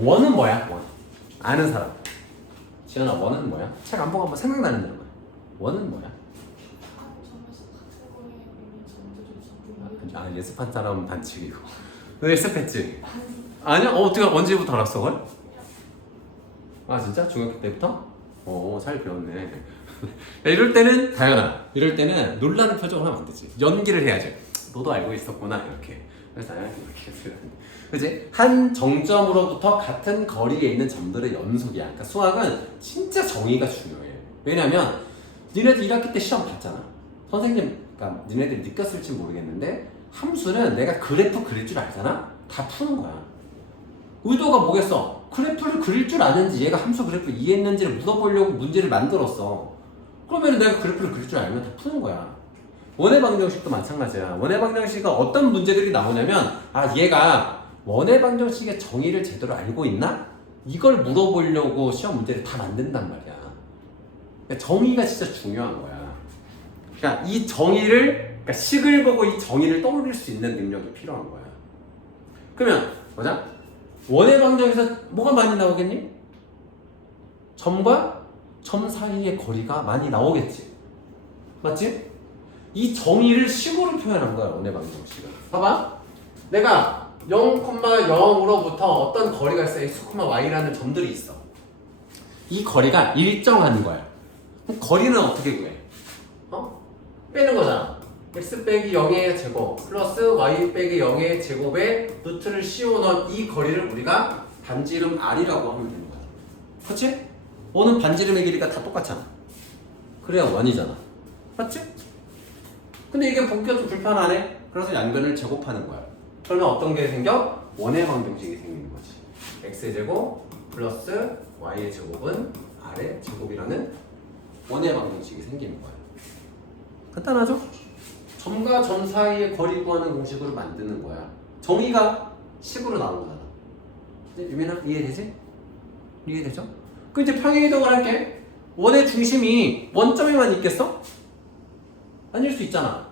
원은 뭐야? 원. 아는 사람. 지연아, 원은 뭐야? 책 안 보고 한번 생각나는 대로. 원은 뭐야? 아, 예습한 사람은 반칙이고. 너 예습했지? 아니야? 어떻게 언제부터 알았어, 그걸? 아, 진짜? 중학교 때부터? 잘 배웠네. 이럴 때는 다현아, 이럴 때는 놀라는 표정을 하면 안 되지. 연기를 해야지. 너도 알고 있었구나, 이렇게. 그래서 다현아 이렇게 해서. 그치? 한 정점으로부터 같은 거리에 있는 점들의 연속이야. 그러니까 수학은 진짜 정의가 중요해. 왜냐면 니네들 1학기 때 시험 봤잖아. 선생님, 그러니까 니네들이 느꼈을지 모르겠는데 함수는 내가 그래프 그릴 줄 알잖아? 다 푸는 거야. 의도가 뭐겠어? 그래프를 그릴 줄 아는지 얘가 함수 그래프 이해했는지를 물어보려고 문제를 만들었어. 그러면 내가 그래프를 그릴 줄 알면 다 푸는 거야. 원의 방정식도 마찬가지야. 원의 방정식은 어떤 문제들이 나오냐면 얘가 원의 방정식의 정의를 제대로 알고 있나? 이걸 물어보려고 시험 문제를 다 만든단 말이야. 그러니까 정의가 진짜 중요한 거야. 그러니까 이 정의를, 그러니까 식을 보고 이 정의를 떠올릴 수 있는 능력이 필요한 거야. 그러면 보자. 원의 방정에서 뭐가 많이 나오겠니? 점과 점 사이의 거리가 많이 나오겠지. 맞지? 이 정의를 식으로 표현한 거야, 원의 방정식은. 봐봐. 내가 0,0으로부터 어떤 거리가 있어. x, y라는 점들이 있어. 이 거리가 일정한 거야. 그럼 거리는 어떻게 구해? 빼는 거잖아. x 빼기 0의 제곱 플러스 y 빼기 0의 제곱에 루트를 씌워넣은 이 거리를 우리가 반지름 r이라고 하면 되는 거야. 그렇지? 원은 반지름의 길이가 다 똑같잖아. 그래야 원이잖아. 맞지? 근데 이게 보기가 좀 불편하네. 그래서 양변을 제곱하는 거야. 그러면 어떤 게 생겨? 원의 방정식이 생기는 거지. x의 제곱 플러스 y의 제곱은 r의 제곱이라는 원의 방정식이 생기는 거야. 간단하죠? 점과 점 사이의 거리 구하는 공식으로 만드는 거야. 정의가 식으로 나온 거잖아. 유민아, 이해되지? 이해되죠? 그 이제 평행이동을 할게. 원의 중심이 원점에만 있겠어? 아닐 수 있잖아.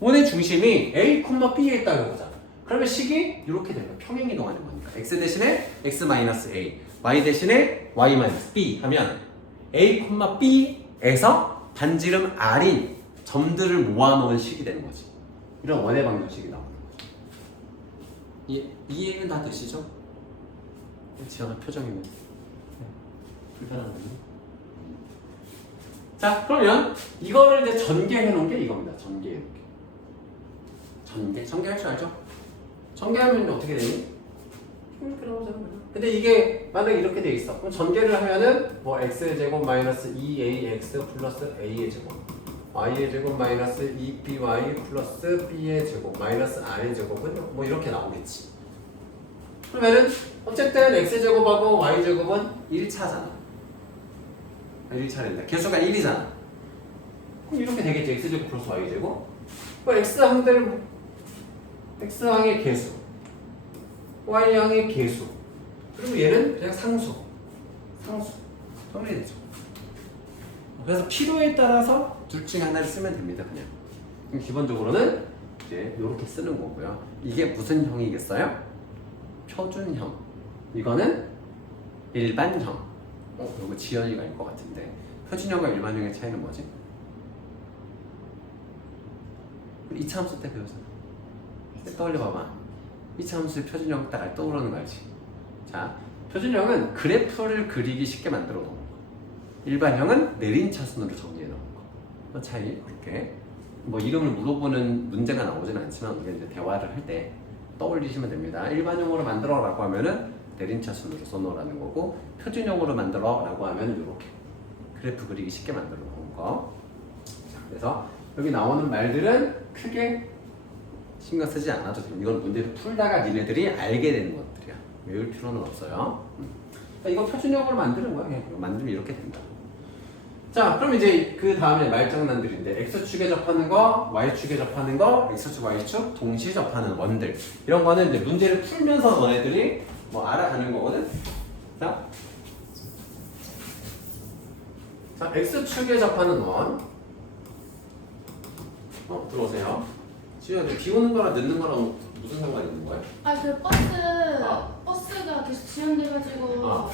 원의 중심이 A, B에 있다고 해보자. 그러면 식이 이렇게 되는 거야. 평행이동하는 거니까. x 대신에 x-a, y 대신에 y-b 하면 A, B에서 반지름 R인 점들을 모아놓은 식이 되는 거지. 이런 원의 방정식이 나오는 거지. 이해는 다 되시죠? 지연아 표정이면 불편한 거니? 자, 그러면 이거를 이제 전개해 놓은 게 이겁니다. 전개해 놓은 게. 전개할 줄 알죠? 전개하면 어떻게 되니? 이렇게 나오잖아. 근데 이게 만약에 이렇게 돼 있어. 그럼 전개를 하면은 뭐 x제곱 마이너스 2ax 플러스 a의 제곱, y의 제곱 마이너스 2by 플러스 b의 제곱 마이너스 r의 제곱은 뭐 이렇게 나오겠지. 그러면은 어쨌든 x제곱하고 y제곱은 1차잖아. 1차례인데 개수가 1이잖아. 그럼 이렇게 되겠지. x제곱 플러스 y제곱. 그 x항의 개수, y항의 개수, 그리고 얘는 그냥 상수. 정리되죠. 그래서 필요에 따라서 둘 중에 하나를 쓰면 됩니다. 그냥. 그럼 기본적으로는 이제 이렇게 쓰는 거고요. 이게 무슨 형이겠어요? 표준형. 이거는 일반형. 이거 지연이가 일 것 같은데. 표준형과 일반형의 차이는 뭐지? 우리 2차 함수 때 배웠잖아. 떠올려 봐봐. 2차 함수의 표준형 딱 떠오르는 거 알지? 자, 표준형은 그래프를 그리기 쉽게 만들어 놓은 거. 일반형은 내림차순으로 정리해 놓은 거. 그 차이 그렇게. 뭐 이름을 물어보는 문제가 나오지는 않지만 우리가 이제 대화를 할 때 떠올리시면 됩니다. 일반형으로 만들어라고 하면은 내림차순으로 써놓으라는 거고, 표준형으로 만들어라고 하면 이렇게 그래프 그리기 쉽게 만들어 놓은 거. 자, 그래서 여기 나오는 말들은 크게 신경 쓰지 않아도 돼요. 이건 문제를 풀다가 니네들이 알게 되는 것들이야. 외울 필요는 없어요. 그러니까 이거 표준형으로 만드는 거야. 그냥 만들면 이렇게 된다. 자, 그럼 이제 그 다음에 말장난들인데 x축에 접하는 거, y축에 접하는 거, x축, y축 동시에 접하는 원들, 이런 거는 이제 문제를 풀면서 너네들이 뭐 알아가는 거거든. 자, x축에 접하는 원. 들어오세요. 지금 비오는 거랑 늦는 거랑 무슨 상관이 있는 거야? 그 버스가 계속 지연돼가지고.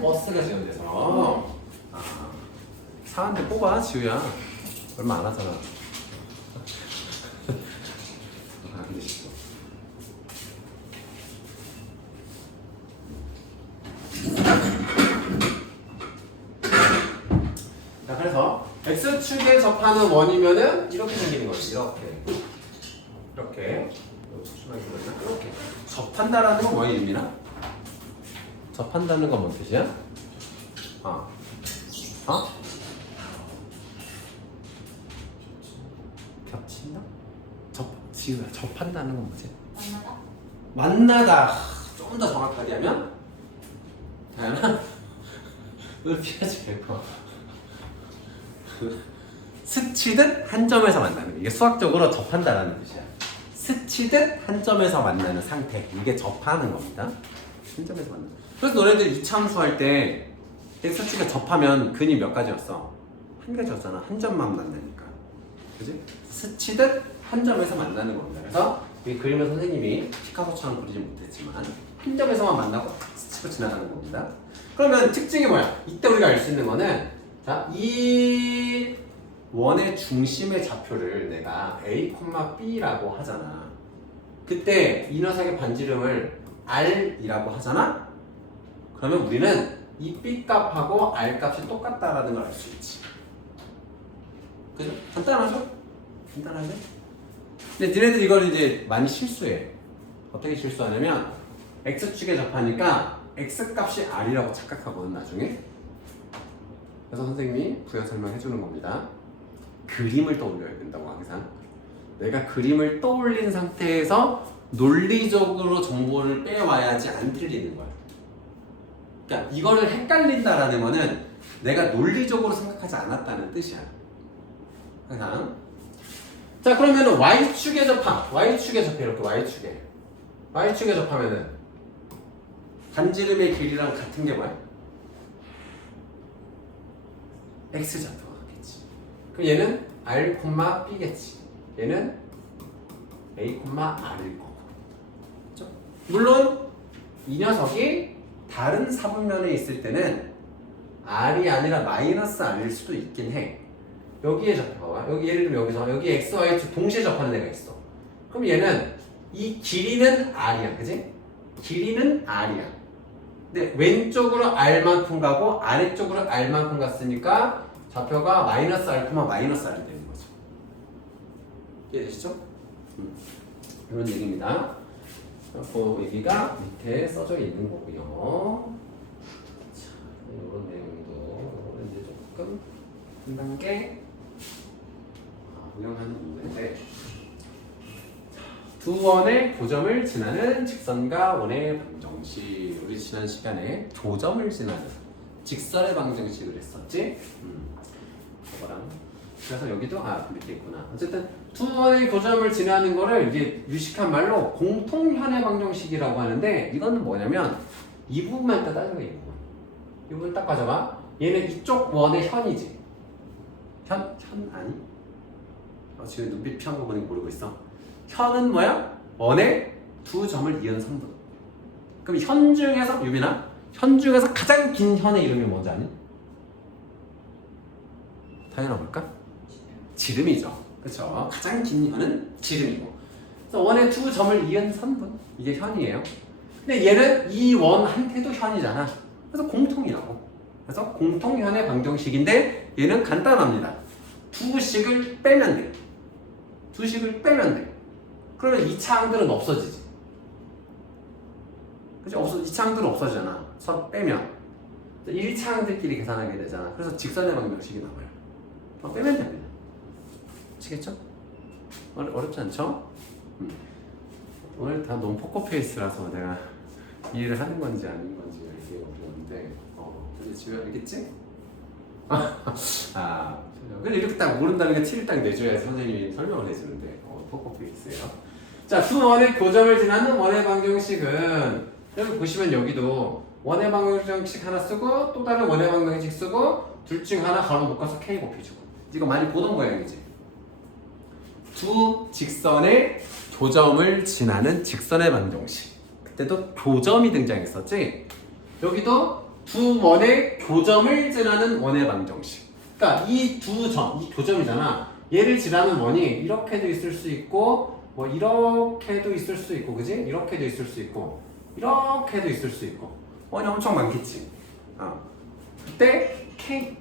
버스가 지연돼서. 사한테 뽑아, 지우야. 얼마 안 하잖아. 근데 싶어. 자, 그래서 x축에 접하는 원이면은 이렇게 생기는 거지. 이렇게. 이렇게. 접한다라는 건 뭐의 의미나? 접한다는 건 뭔 뜻이야? 겹친다? 지우야, 접한다는 건 뭐지? 만나다. 좀 더 정확하게 하면? 다현아? 왜 피하지 말고. 스치듯 한 점에서 만나는 거. 이게 수학적으로 접한다라는 뜻이야. 스치듯 한 점에서 만나는 상태. 이게 접하는 겁니다. 한 점에서 만나는. 그래서 너네들 이차함수 할 때 x축에 접하면 근이 몇 가지였어? 한 가지였잖아. 한 점만 만나니까. 그지? 스치듯 한 점에서 만나는 겁니다. 그래서 이 그림을 선생님이 피카소처럼 그리지 못했지만 한 점에서만 만나고 스치고 지나가는 겁니다. 그러면 특징이 뭐야? 이때 우리가 알 수 있는 거는 자, 이 원의 중심의 좌표를 내가 A, B라고 하잖아. 그때 이 녀석의 반지름을 R이라고 하잖아? 그러면 우리는 이 B 값하고 R 값이 똑같다라는 걸 알 수 있지. 그죠? 간단하죠? 간단하죠? 근데 니네들 이걸 이제 많이 실수해. 어떻게 실수하냐면 X축에 접하니까 X 값이 R이라고 착각하거든, 나중에. 그래서 선생님이 부연 설명해 주는 겁니다. 그림을 떠올려야 된다고, 항상. 내가 그림을 떠올린 상태에서 논리적으로 정보를 빼와야지 안 틀리는 거야. 그러니까 이거를 헷갈린다라는 거는 내가 논리적으로 생각하지 않았다는 뜻이야. 항상. 자, 그러면은 Y축에 접함. Y축에 접해, 이렇게 Y축에. Y축에 접하면은 반지름의 길이랑 같은 게 뭐야? X좌표가 같겠지. 그럼 얘는 R, B겠지. 얘는 A, R일 거고. 그렇죠? 물론 이 녀석이 다른 사분면에 있을 때는 R이 아니라 마이너스 R일 수도 있긴 해. 여기에 접해봐. 여기 예를 들면 여기서 여기 X, Y축 동시에 접하는 애가 있어. 그럼 얘는 이 길이는 R이야. 그지? 길이는 R이야. 근데 왼쪽으로 R만큼 가고 아래쪽으로 R만큼 갔으니까 좌표가 마이너스 R, 마이너스 R이 되는 거죠. 이해되시죠? 이런 얘기입니다. 그 얘기가 밑에 써져 있는 거고요. 자, 이런 내용도 이제 조금 한 단계 응용하는 문제인데, 두 원의 교점을 지나는 직선과 원의 방정식. 우리 지난 시간에 교점을 지나는 직선의 방정식을 했었지? 그거랑. 그래서 여기도 밑에 있구나. 어쨌든 두 원의 교점을 지나는 거를 이제 유식한 말로 공통현의 방정식이라고 하는데, 이거는 뭐냐면 이 부분만 딱 따져봐. 이 부분 딱 가져봐. 얘는 이쪽 원의 현이지. 현 아니? 지금 눈빛 피한 거 보니까 모르고 있어. 현은 뭐야? 원의 두 점을 이은 성분. 그럼 현 중에서, 유빈아, 현 중에서 가장 긴 현의 이름이 뭔지 아니? 다현아 볼까? 지름이죠. 그렇죠? 가장 긴 현은 지름이고. 그래서 원의 두 점을 이은 선분, 이게 현이에요. 근데 얘는 이 원한테도 현이잖아. 그래서 공통이라고. 그래서 공통현의 방정식인데 얘는 간단합니다. 두 식을 빼면 돼. 두 식을 빼면 돼. 그러면 2차 항들은 없어지지. 그치? 2차 항들은 없어지잖아. 선 빼면. 1차 항들끼리 계산하게 되잖아. 그래서 직선의 방정식이 나와요. 빼면 됩니다. 아시겠죠? 어렵지 않죠? 오늘 다 너무 포커페이스라서 내가 이해를 하는 건지 아닌 건지 이게 어려운데, 근데 집에 알겠지? 근데 이렇게 딱 모른다는 게 티를 딱 내줘야지 선생님이 설명을 해주는데, 포커페이스예요. 자, 두 원의 교점을 지나는 원의 방정식은, 여기 보시면 여기도 원의 방정식 하나 쓰고 또 다른 원의 방정식 쓰고 둘 중 하나 가로 묶어서 K 곱해주고. 이거 많이 보던 모양이지. 두 직선의 교점을 지나는 직선의 방정식. 그때도 교점이 등장했었지. 여기도 두 원의 교점을 지나는 원의 방정식. 그러니까 이 두 점, 이 교점이잖아. 얘를 지나는 원이 이렇게도 있을 수 있고, 뭐 이렇게도 있을 수 있고, 그지? 이렇게도 있을 수 있고, 이렇게도 있을 수 있고. 원이 엄청 많겠지. 그때 K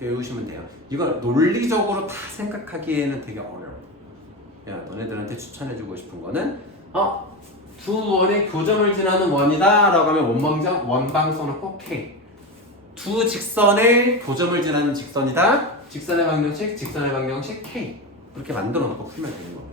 외우시면 돼요. 이걸 논리적으로 다 생각하기에는 되게 어려워. 야, 너네들한테 추천해주고 싶은 거는 두 원의 교점을 지나는 원이다 라고 하면 원방 써놓고 K. 두 직선의 교점을 지나는 직선이다. 직선의 방정식 K. 이렇게 만들어 놓고 풀면 되는 거예요.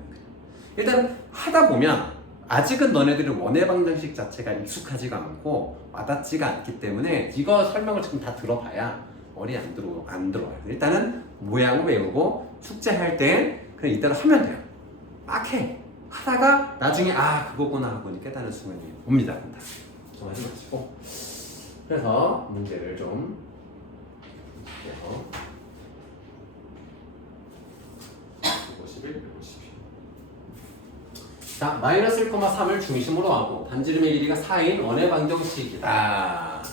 일단 하다 보면 아직은 너네들이 원의 방정식 자체가 익숙하지가 않고 와닿지가 않기 때문에 이거 설명을 지금 다 들어봐야 머리에 안 들어와요. 일단은 모양을 외우고 숙제할 때 그냥 이대로 하면 돼요. 막 해. 하다가 나중에 그거구나 하고 깨달은 순간이 옵니다. 걱정하지 마시고. 그래서 문제를 좀 볼게요. 151, 152. 자, 마이너스 1,3을 중심으로 하고 반지름의 길이가 4인 원의 방정식이다.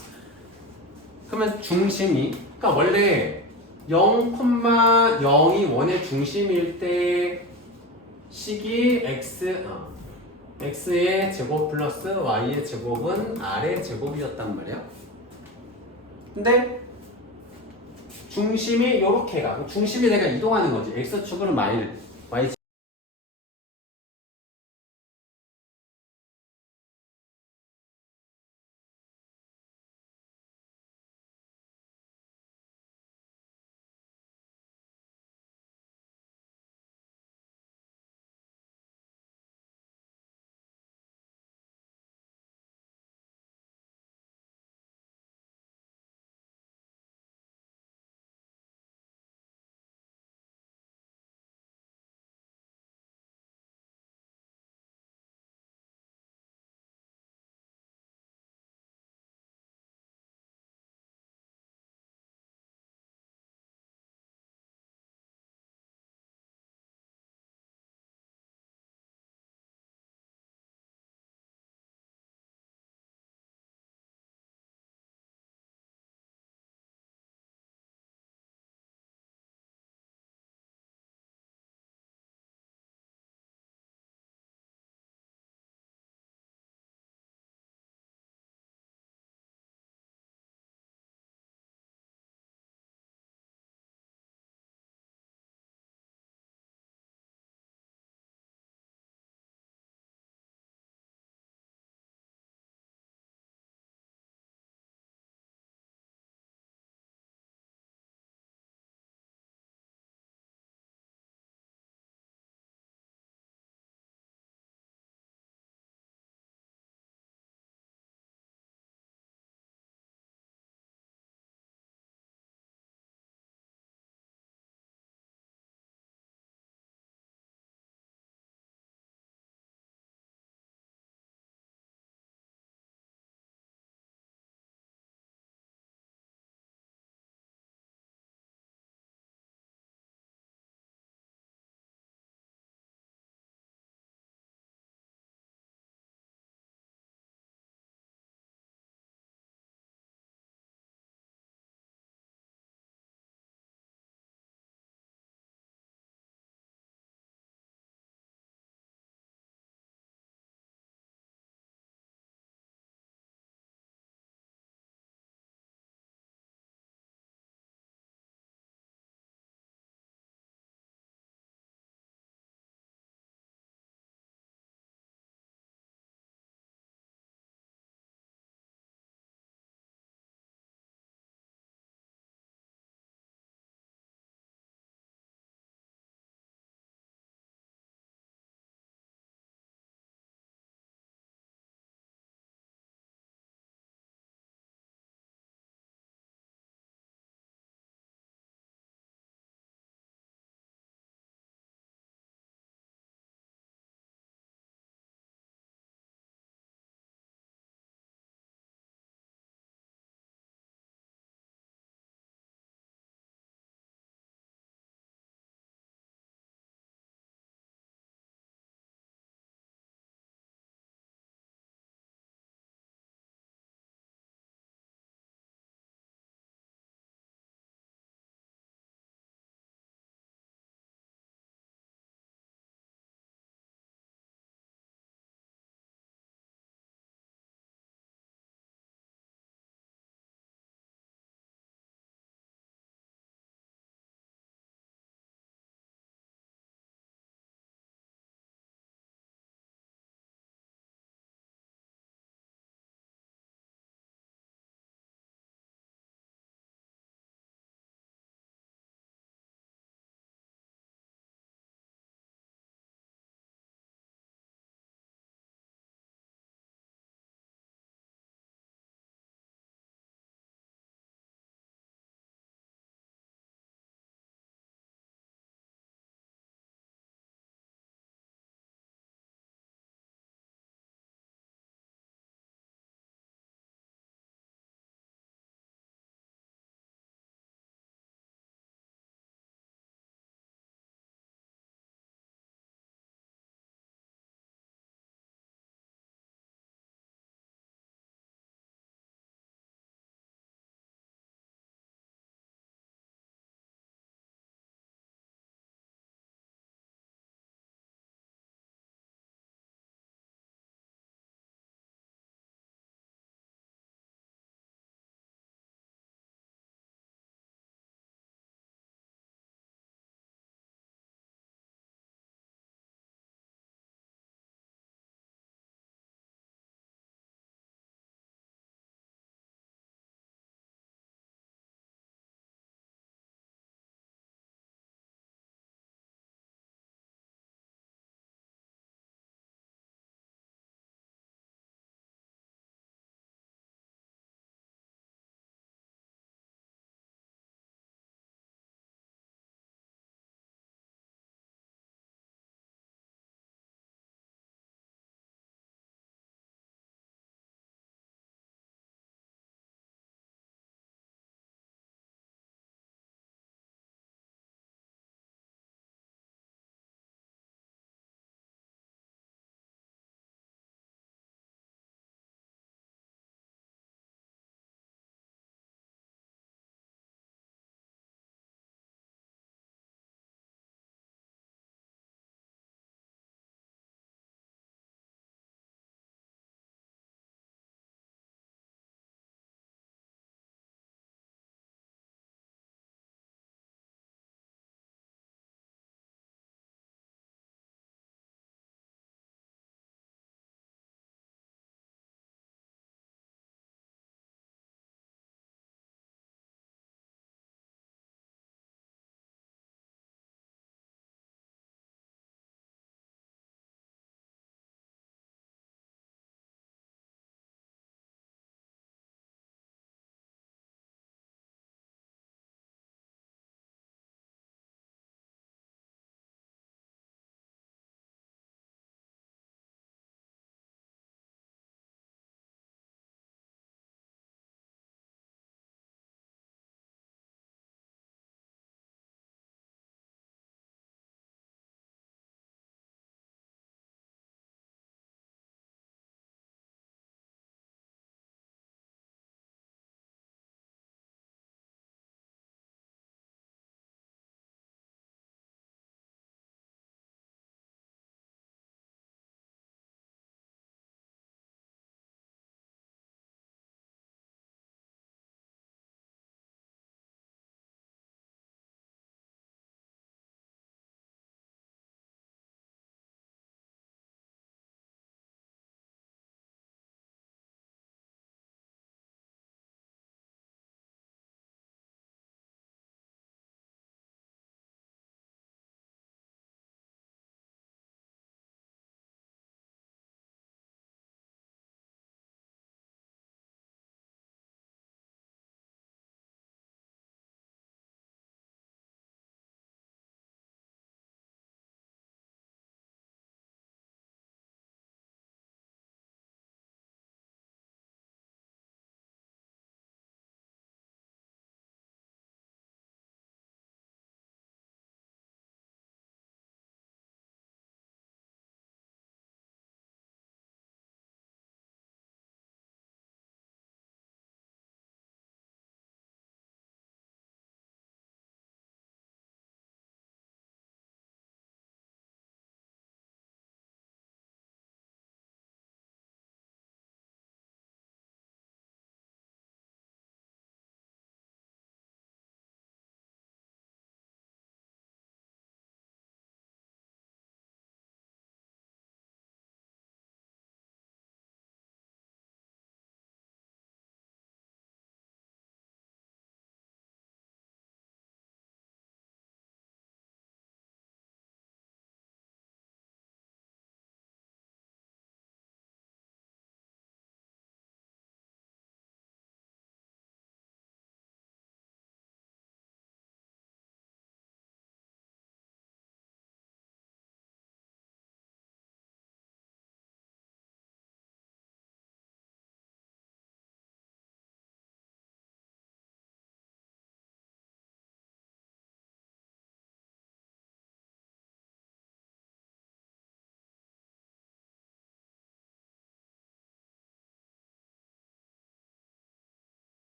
그러면 중심이, 그러니까 원래 0,0이 원의 중심일 때 식이 x의 제곱 플러스 y의 제곱은 r의 제곱이었단 말이야. 근데 중심이 요렇게 가. 중심이 내가 이동하는 거지. x축으로 y축